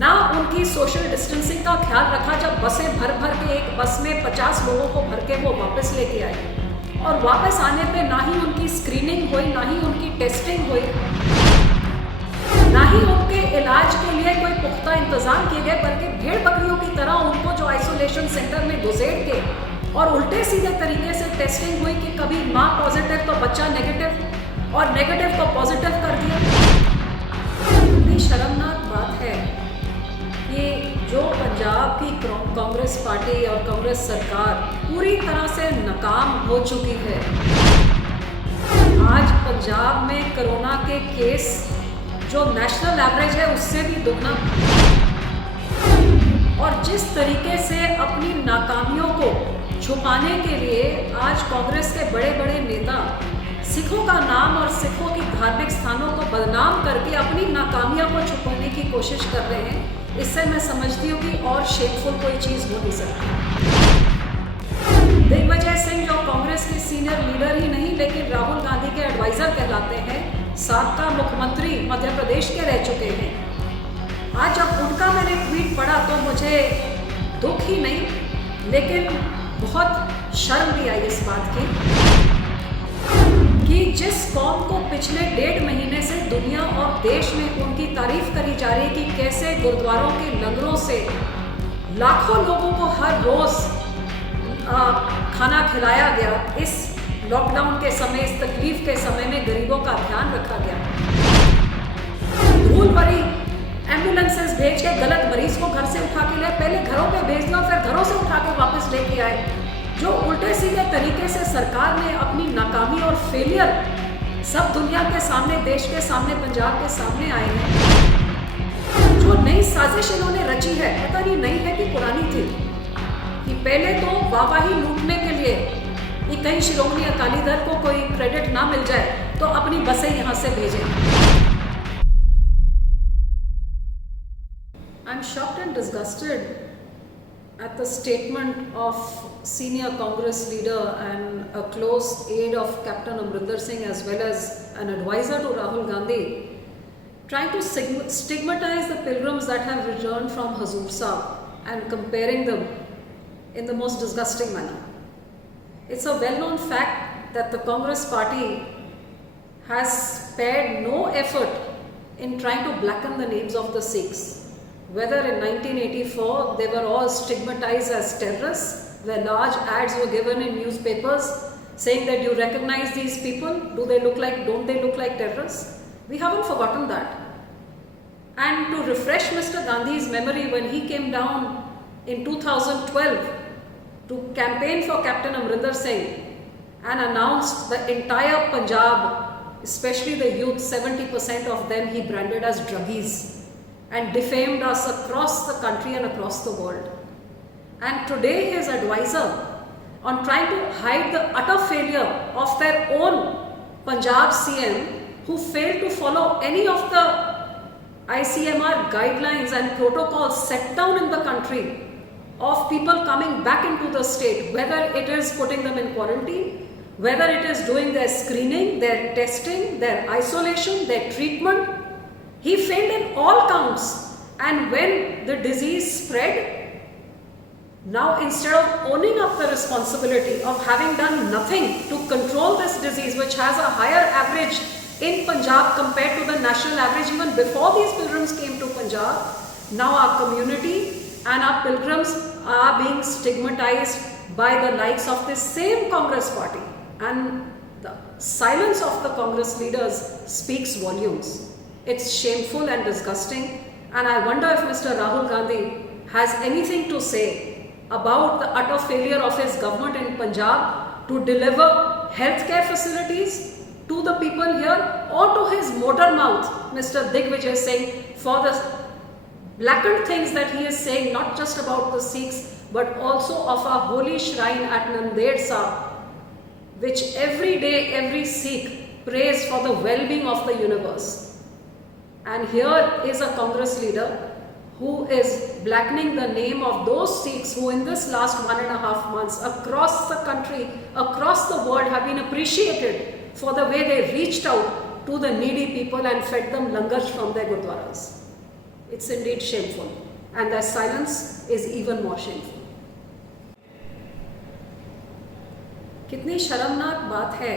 ना उनकी social distancing का ख्याल रखा जब बसें भर भर के एक बस में 50 लोगों को भर के वो वापस लेके आए, और वापस आने पे ना ही उनकी स्क्रीनिंग हुई, ना ही उनकी टेस्टिंग हुई, ना ही उनके इलाज के लिए कोई पुख्ता इंतजाम किए गए, बल्कि भेड़ बकरियों की तरह उनको जो आइसोलेशन सेंटर में घुसेड़ के और उल्टे सीधे तरीके से टेस्टिंग हुई कि कभी माँ पॉजिटिव तो बच्चा नेगेटिव और नेगेटिव को पॉजिटिव कर दिया। इतनी शर्मनाक बात है कि जो पंजाब की कांग्रेस पार्टी और कांग्रेस सरकार पूरी तरह से नाकाम हो चुकी है। आज पंजाब में कोरोना के केस जो नेशनल एवरेज है उससे भी दुगना, और जिस तरीके से अपनी नाकामियों को छुपाने के लिए आज कांग्रेस के बड़े बड़े नेता सिखों का नाम और सिखों की धार्मिक स्थानों को बदनाम करके अपनी नाकामियों को छुपाने की कोशिश कर रहे हैं, इससे मैं समझती हूँ कि और शेमफुल कोई चीज़ हो नहीं सकती। दिग्विजय सिंह जो कांग्रेस के सीनियर लीडर ही नहीं लेकिन राहुल गांधी के एडवाइजर कहलाते हैं, साबका मुख्यमंत्री मध्य प्रदेश के रह चुके हैं। आज जब उनका मैंने ट्वीट पढ़ा तो मुझे दुख ही नहीं लेकिन बहुत शर्म भी आई इस बात की कि जिस कौम को पिछले 1.5 महीने से दुनिया और देश में उनकी तारीफ करी जा रही है कि कैसे गुरुद्वारों के लंगरों से लाखों लोगों को हर रोज खाना खिलाया गया, इस लॉकडाउन के समय, इस तकलीफ के समय में गरीबों का ध्यान रखा गया, धूल भरी एम्बुलेंसेस भेज के गलत मरीज को घर से उठा के लाए, पहले घरों पे भेज दो फिर घरों से उठा के वापस लेके आए, जो उल्टे सीधे तरीके से सरकार ने अपनी नाकामी और फेलियर सब दुनिया के सामने, देश के सामने, पंजाब के सामने आए हैं। जो नई साजिश इन्होंने रची है, पता नहीं नई है कि पुरानी थी, कि पहले तो वाहवाही लूटने के लिए कि कहीं श्रोमणी अकाली दल को कोई क्रेडिट ना मिल जाए तो अपनी बसें यहाँ से भेजें। I am shocked and disgusted at the statement of senior Congress leader and a close aide of Captain Amrinder Singh as well as an advisor to Rahul Gandhi, trying to stigmatize the pilgrims that have returned from Hazur Sahib and comparing them in the most disgusting manner. It's a well-known fact that the Congress party has spared no effort in trying to blacken the names of the Sikhs. Whether in 1984 they were all stigmatized as terrorists, where large ads were given in newspapers saying that you recognize these people, don't they look like terrorists? We haven't forgotten that. And to refresh Mr. Gandhi's memory, when he came down in 2012 to campaign for Captain Amrinder Singh and announced the entire Punjab, especially the youth, 70% of them he branded as druggies, and defamed us across the country and across the world. And today his advisor, on trying to hide the utter failure of their own Punjab CM, who failed to follow any of the ICMR guidelines and protocols set down in the country of people coming back into the state, whether it is putting them in quarantine, whether it is doing their screening, their testing, their isolation, their treatment. He failed in all counts, and when the disease spread, now instead of owning up the responsibility of having done nothing to control this disease, which has a higher average in Punjab compared to the national average even before these pilgrims came to Punjab, now our community and our pilgrims are being stigmatized by the likes of this same Congress party, and the silence of the Congress leaders speaks volumes. It's shameful and disgusting, and I wonder if Mr. Rahul Gandhi has anything to say about the utter failure of his government in Punjab to deliver healthcare facilities to the people here, or to his motor mouth, Mr. Digvijay Singh, for the blackened things that he is saying, not just about the Sikhs, but also of our holy shrine at Nanded Sahib, which every day every Sikh prays for the well-being of the universe. And here is a Congress leader who is blackening the name of those Sikhs who in this last 1.5 months across the country, across the world, have been appreciated for the way they reached out to the needy people and fed them langars from their gurdwaras. It's indeed shameful, and their silence is even more shameful. कितनी शर्मनाक बात है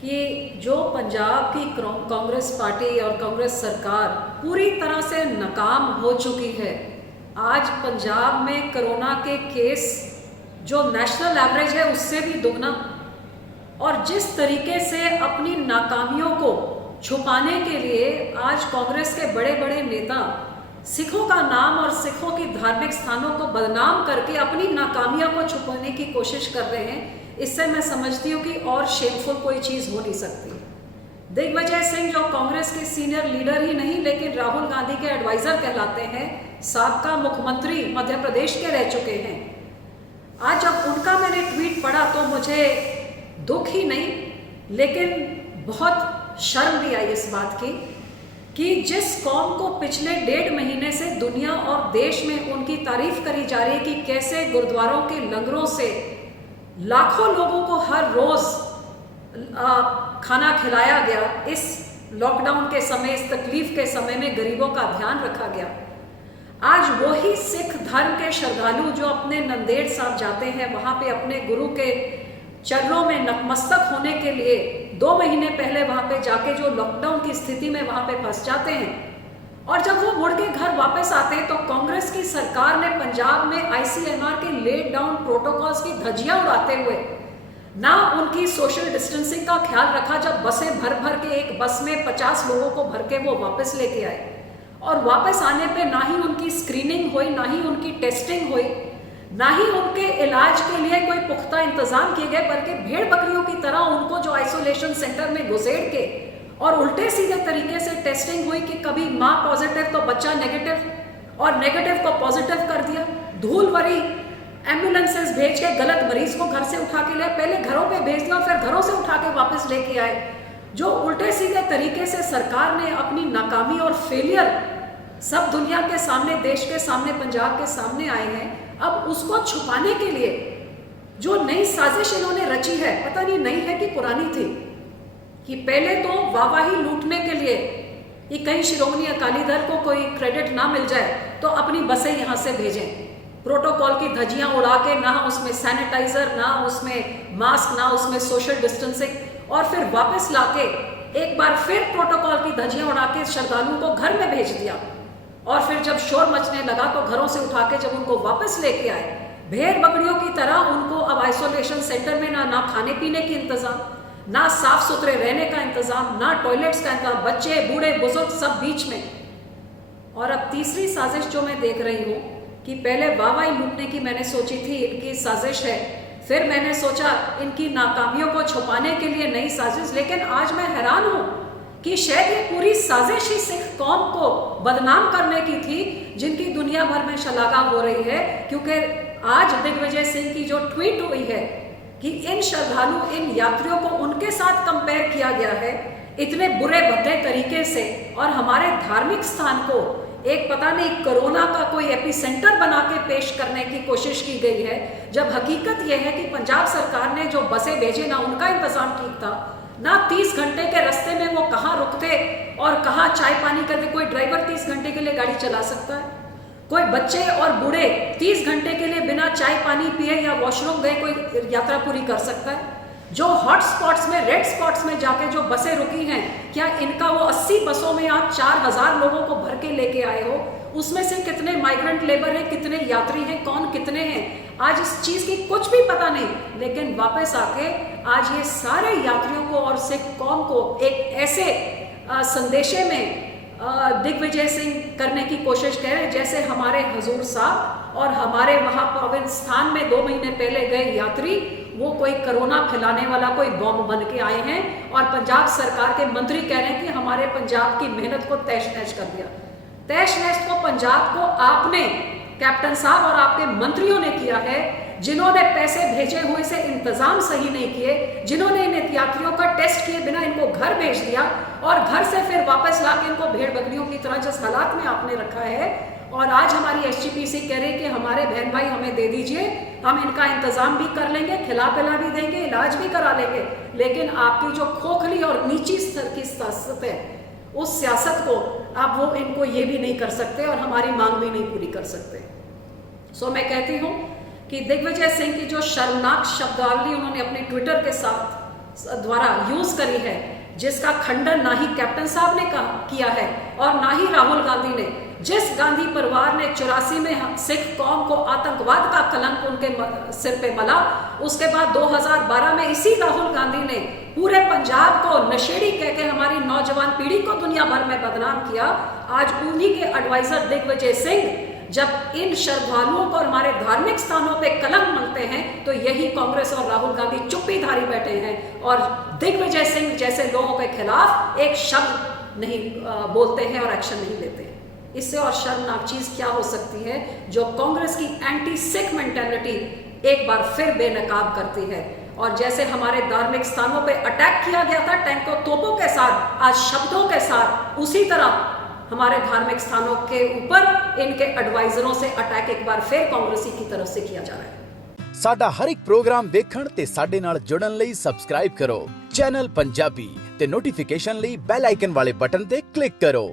कि जो पंजाब की Congress party और कांग्रेस सरकार पूरी तरह से नाकाम हो चुकी है। आज पंजाब में कोरोना के केस जो नेशनल एवरेज है उससे भी दुगना, और जिस तरीके से अपनी नाकामियों को छुपाने के लिए आज कांग्रेस के बड़े बड़े नेता सिखों का नाम और सिखों की धार्मिक स्थानों को बदनाम करके अपनी नाकामियों को छुपाने की कोशिश कर रहे हैं, इससे मैं समझती हूँ कि और शेमफुल कोई चीज़ हो नहीं सकती। दिग्विजय सिंह जो कांग्रेस के सीनियर लीडर ही नहीं लेकिन राहुल गांधी के एडवाइजर कहलाते हैं, साबका मुख्यमंत्री मध्य प्रदेश के रह चुके हैं। आज जब उनका मैंने ट्वीट पढ़ा तो मुझे दुख ही नहीं लेकिन बहुत शर्म भी आई इस बात की कि जिस कौम को पिछले 1.5 महीने से दुनिया और देश में उनकी तारीफ करी जा रही है कि कैसे गुरुद्वारों के लंगरों से लाखों लोगों को हर रोज खाना खिलाया गया, इस लॉकडाउन के समय, इस तकलीफ के समय में गरीबों का ध्यान रखा गया। आज वही सिख धर्म के श्रद्धालु जो अपने नंदेड़ साहब जाते हैं वहां पे अपने गुरु के चरणों में नतमस्तक होने के लिए 2 महीने पहले वहां पे जाके जो लॉकडाउन की स्थिति में वहां पे फंस जाते हैं, और जब वो मुड़ के घर वापस आते हैं तो कांग्रेस की सरकार ने पंजाब में आईसीएमआर के लेड डाउन प्रोटोकॉल्स की धज्जियां उड़ाते हुए ना उनकी सोशल डिस्टेंसिंग का ख्याल रखा। जब बसें भर भर के, एक बस में 50 लोगों को भर के वो वापस लेके आए, और वापस आने पे ना ही उनकी स्क्रीनिंग हुई, ना ही उनकी टेस्टिंग हुई, ना ही उनके इलाज के लिए कोई पुख्ता इंतजाम किए गए, बल्कि भेड़ बकरियों की तरह उनको जो आइसोलेशन सेंटर में घुसेड़ के और उल्टे सीधे तरीके से टेस्टिंग हुई कि कभी माँ पॉजिटिव तो बच्चा नेगेटिव, और नेगेटिव को पॉजिटिव कर दिया। धूल भरी एम्बुलेंसेस भेज के गलत मरीज को घर से उठा के ले, पहले घरों पे भेज दिया और फिर घरों से उठा के वापस लेके आए। जो उल्टे सीधे तरीके से सरकार ने अपनी नाकामी और फेलियर सब दुनिया के सामने, देश के सामने, पंजाब के सामने आए हैं, अब उसको छुपाने के लिए जो नई साजिश इन्होंने रची है, पता नहीं नई है कि पुरानी थी, कि पहले तो वाहवाही लूटने के लिए कि कहीं शिरोमणि अकाली दल को कोई क्रेडिट ना मिल जाए तो अपनी बसें यहाँ से भेजें, प्रोटोकॉल की धज्जियां उड़ा के, ना उसमें सैनिटाइजर, ना उसमें मास्क, ना उसमें सोशल डिस्टेंसिंग, और फिर वापस लाके एक बार फिर प्रोटोकॉल की धज्जियां उड़ा के श्रद्धालुओं को घर में भेज दिया। और फिर जब शोर मचने लगा तो घरों से उठा के जब उनको वापस लेके आए, भेड़ बकरियों की तरह उनको अब आइसोलेशन सेंटर में ना खाने पीने की इंतजाम, ना साफ सुथरे रहने का इंतजाम, ना टॉयलेट्स का इंतजाम, बच्चे बूढ़े बुजुर्ग सब बीच में। और अब तीसरी साजिश जो मैं देख रही हूँ कि पहले वाहवाही लूटने की मैंने सोची थी इनकी साजिश है, फिर मैंने सोचा इनकी नाकामियों को छुपाने के लिए नई साजिश, लेकिन आज मैं हैरान हूँ कि शायद ये पूरी साजिश ही सिख कौम को बदनाम करने की थी, जिनकी दुनिया भर में शलाघा हो रही है। क्योंकि आज दिग्विजय सिंह की जो ट्वीट हुई है कि इन श्रद्धालु, इन यात्रियों को उनके साथ कंपेयर किया गया है इतने बुरे भद्दे तरीके से, और हमारे धार्मिक स्थान को एक पता नहीं कोरोना का कोई एपिसेंटर बना के पेश करने की कोशिश की गई है, जब हकीकत यह है कि पंजाब सरकार ने जो बसें भेजे ना उनका इंतजाम ठीक था, ना 30 घंटे के रास्ते में वो कहाँ रुकते और कहाँ चाय पानी करते। कोई ड्राइवर 30 घंटे के लिए गाड़ी चला सकता है? कोई बच्चे और बूढ़े 30 घंटे के लिए बिना चाय पानी पिए या वॉशरूम गए कोई यात्रा पूरी कर सकता है? जो हॉट स्पॉट्स में, रेड स्पॉट्स में जाके जो बसें रुकी हैं, क्या इनका वो 80 बसों में आप 4000 लोगों को भर के लेके आए हो? उसमें से कितने माइग्रेंट लेबर हैं, कितने यात्री हैं, कौन कितने हैं, आज इस चीज़ की कुछ भी पता नहीं। लेकिन वापस आके आज ये सारे यात्रियों को और सिख कौम को एक ऐसे संदेशे में दिग्विजय सिंह करने की कोशिश कर रहे हैं जैसे हमारे हजूर साहब और हमारे महापावन स्थान में 2 महीने पहले गए यात्री वो कोई कोरोना फैलाने वाला कोई बॉम्ब बन के आए हैं, और पंजाब सरकार के मंत्री कह रहे हैं कि हमारे पंजाब की मेहनत को तहस नहस कर दिया। तहस नहस को पंजाब को आपने, कैप्टन साहब और आपके मंत्रियों ने किया है, जिन्होंने पैसे भेजे हुए से इंतजाम सही नहीं किए, जिन्होंने इन यात्रियों का टेस्ट किए बिना इनको घर भेज दिया और घर से फिर वापस लाके इनको भेड़ बकरियों की तरह जिस हालात में आपने रखा है। और आज हमारी एसजीपीसी कह रही है कि हमारे बहन भाई हमें दे दीजिए, हम इनका इंतजाम भी कर लेंगे, खिला पिला भी देंगे, इलाज भी करा लेंगे। लेकिन आपकी जो खोखली और नीची स्तर की सियासत है, उस सियासत को अब वो इनको ये भी नहीं कर सकते और हमारी मांग भी नहीं पूरी कर सकते। सो मैं कहती हूँ कि दिग्विजय सिंह की जो शर्मनाक शब्दावली उन्होंने अपने ट्विटर के साथ द्वारा यूज करी है, जिसका खंडन ना ही कैप्टन साहब ने किया है और ना ही राहुल गांधी ने। जिस गांधी परिवार ने 84 में सिख कौम को आतंकवाद का कलंक उनके सिर पे मला, उसके बाद 2012 में इसी राहुल गांधी ने पूरे पंजाब को नशेड़ी कह के हमारी नौजवान पीढ़ी को दुनिया भर में बदनाम किया। आज उन्हीं के एडवाइजर दिग्विजय सिंह जब इन श्रद्धालुओं को और हमारे धार्मिक स्थानों पे कलंक मलते हैं, तो यही कांग्रेस और राहुल गांधी चुप्पी धारी बैठे हैं और दिग्विजय सिंह जैसे लोगों के खिलाफ एक शब्द नहीं बोलते हैं और एक्शन नहीं लेते हैं। इससे और शर्मनाक चीज क्या हो सकती है, जो कांग्रेस की एंटी सिख मेंटेलिटी एक बार फिर बेनकाब करती है। और जैसे हमारे धार्मिक स्थानों पे अटैक किया गया था टैंकों तोपों के साथ, आज शब्दों के साथ उसी तरह हमारे धार्मिक स्थानों के ऊपर इनके एडवाइजरों से अटैक एक बार फिर कांग्रेसी की तरफ से किया जा रहा है। साडा हर एक प्रोग्राम देखण ते साडे नाल जुड़न लई सबसक्राइब करो चैनल पंजाबी ते नोटिफिकेशन लई बेल आइकन वाले बटन ते क्लिक करो।